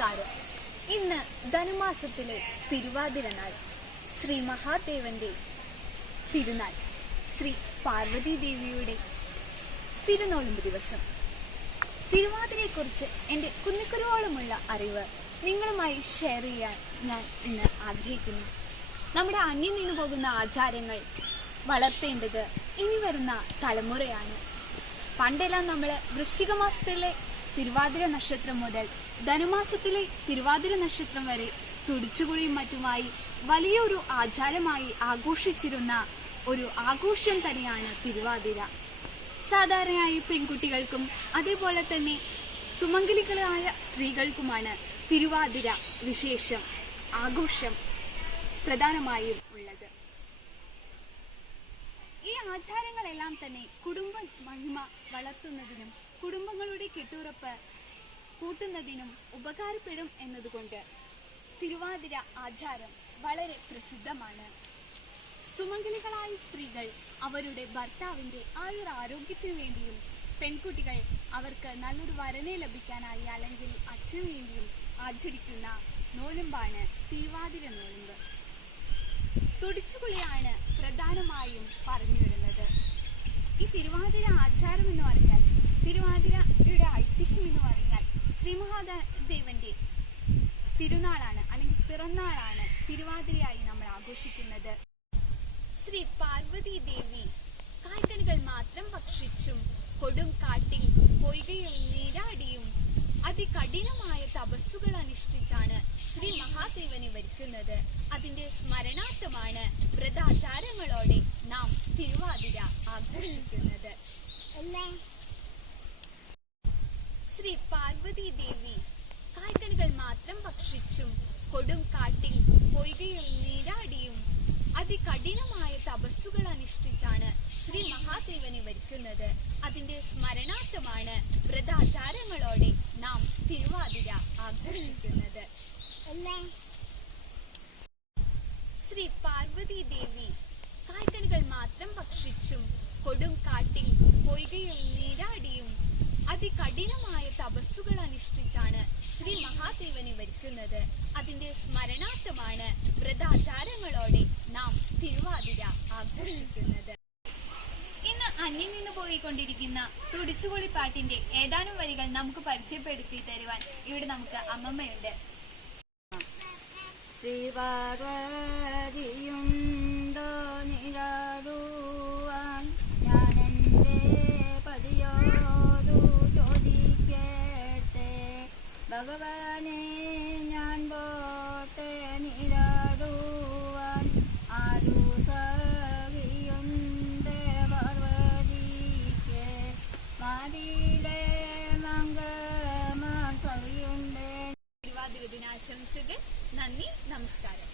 നമസ്കാരം. ഇന്ന് ധനുമാസത്തിലെ തിരുവാതിര നാൾ, ശ്രീ മഹാദേവന്റെ തിരുനാൾ, ശ്രീ പാർവതി ദേവിയുടെ തിരുനോലമ്പ് ദിവസം. തിരുവാതിരയെക്കുറിച്ച് എൻ്റെ കുഞ്ഞിക്കുരുവോളമുള്ള അറിവ് നിങ്ങളുമായി ഷെയർ ചെയ്യാൻ ഞാൻ ഇന്ന് ആഗ്രഹിക്കുന്നു. നമ്മുടെ അന്യം നിന്നു പോകുന്ന ആചാരങ്ങൾ വളർത്തേണ്ടത് ഇനി വരുന്ന തലമുറയാണ്. പണ്ടെല്ലാം നമ്മൾ വൃശ്ചിക മാസത്തിലെ തിരുവാതിര നക്ഷത്രം മുതൽ ധനുമാസത്തിലെ തിരുവാതിര നക്ഷത്രം വരെ തുടിച്ചുകുളിയും മറ്റുമായി വലിയൊരു ആചാരമായി ആഘോഷിച്ചിരുന്ന ഒരു ആഘോഷം തന്നെയാണ് തിരുവാതിര. സാധാരണയായി പെൺകുട്ടികൾക്കും അതേപോലെ തന്നെ സുമംഗലികളായ സ്ത്രീകൾക്കുമാണ് തിരുവാതിര വിശേഷം ആഘോഷം പ്രധാനമായും ഉള്ളത്. ഈ ആചാരങ്ങളെല്ലാം തന്നെ കുടുംബ മഹിമ വളർത്തുന്നതിനും കുടുംബങ്ങളുടെ കെട്ടുറപ്പ് കൂട്ടുന്നതിനും ഉപകാരപ്പെടും എന്നതുകൊണ്ട് തിരുവാതിര ആചാരം വളരെ പ്രസിദ്ധമാണ്. സുമംഗലികളായ സ്ത്രീകൾ അവരുടെ ഭർത്താവിന്റെ ആരോഗ്യത്തിനു വേണ്ടിയും പെൺകുട്ടികൾ അവർക്ക് നല്ലൊരു വരനെ ലഭിക്കാനായി അല്ലെങ്കിൽ അച്ഛനു വേണ്ടിയും ആചരിക്കുന്ന നോലമ്പാണ് തിരുവാതിര നോലമ്പ്. തുടിച്ചുകുളിയാണ് പ്രധാനമായും പറഞ്ഞു വരുന്നത്. ഈ തിരുവാതിര ആചാരം എന്ന് പറഞ്ഞാൽ, തിരുവാതിരയുടെ ഐതിഹ്യം എന്ന് പറഞ്ഞാൽ, ശ്രീ മഹാദേവന്റെ തിരുനാളാണ് അല്ലെങ്കിൽ പിറന്നാളാണ് തിരുവാതിരയായി നമ്മൾ ആഘോഷിക്കുന്നത്. ശ്രീ പാർവതി ദേവി കായ്കനികൾ മാത്രം ഭക്ഷിച്ചും കൊടും കാട്ടിൽ പൊയ്കയിൽ നീരാടിയും അതികഠിനമായ തപസ്സുകൾ അനുഷ്ഠിച്ചാണ് ശ്രീ മഹാദേവനെ വരിക്കുന്നത്. അതിന്റെ സ്മരണാർത്ഥമാണ് വ്രതാചാരങ്ങളോടെ നാം തിരുവാതിര ആഘോഷിക്കുന്നത്. ശ്രീ പാർവതി ദേവി കായ്കനികൾ മാത്രം ഭക്ഷിച്ചും കൊടും കാട്ടിൽ പൊയ്കയിൽ നീരാടിയും അതികഠിനമായ തപസ്സുകൾ അനുഷ്ഠിച്ചാണ് ശ്രീ മഹാദേവനെ വരിക്കുന്നത്. അതിന്റെ സ്മരണാർത്ഥമാണ് വ്രതാചാരങ്ങളോടെ നാം തിരുവാതിര ആഘോഷിക്കുന്നത്. ശ്രീ പാർവതി ദേവി കായ്കനികൾ മാത്രം ഭക്ഷിച്ചും കൊടും കാട്ടിൽ പൊയ്കയിൽ നീരാടിയും അതികഠിനമായ തപസ്സുകൾ അനുഷ്ഠിച്ചാണ് ശ്രീ മഹാദേവനെ വരിക്കുന്നത്. അതിന്റെ സ്മരണാർത്ഥമാണ് വ്രതാചാരങ്ങളോടെ നാം തിരുവാതിര ആഘോഷിക്കുന്നത്. ഇന്ന് അന്യം നിന്ന് പോയിക്കൊണ്ടിരിക്കുന്ന തുടിച്ചുകുളിപ്പാട്ടിന്റെ ഏതാനും വരികൾ നമുക്ക് പരിചയപ്പെടുത്തി തരുവാൻ ഇവിടെ നമുക്ക് അമ്മമ്മയുണ്ട്. ശ്രീപാർവതിയുണ്ടോ നിരാടുവാൻ ഞാനെന്റെ പതിയോടു ചോദിക്കട്ടെ, ഭഗവാനെ ഞാൻ പോട്ടെ നിരാടുവാൻ, ആരു സഖിയുണ്ട് പാർവതിക്ക്, മാതിയിലെ മംഗമാർ സഖിയുണ്ട്. തിരുവാതിര ദിനാശംസകൾ. നന്ദി, നമസ്കാരം.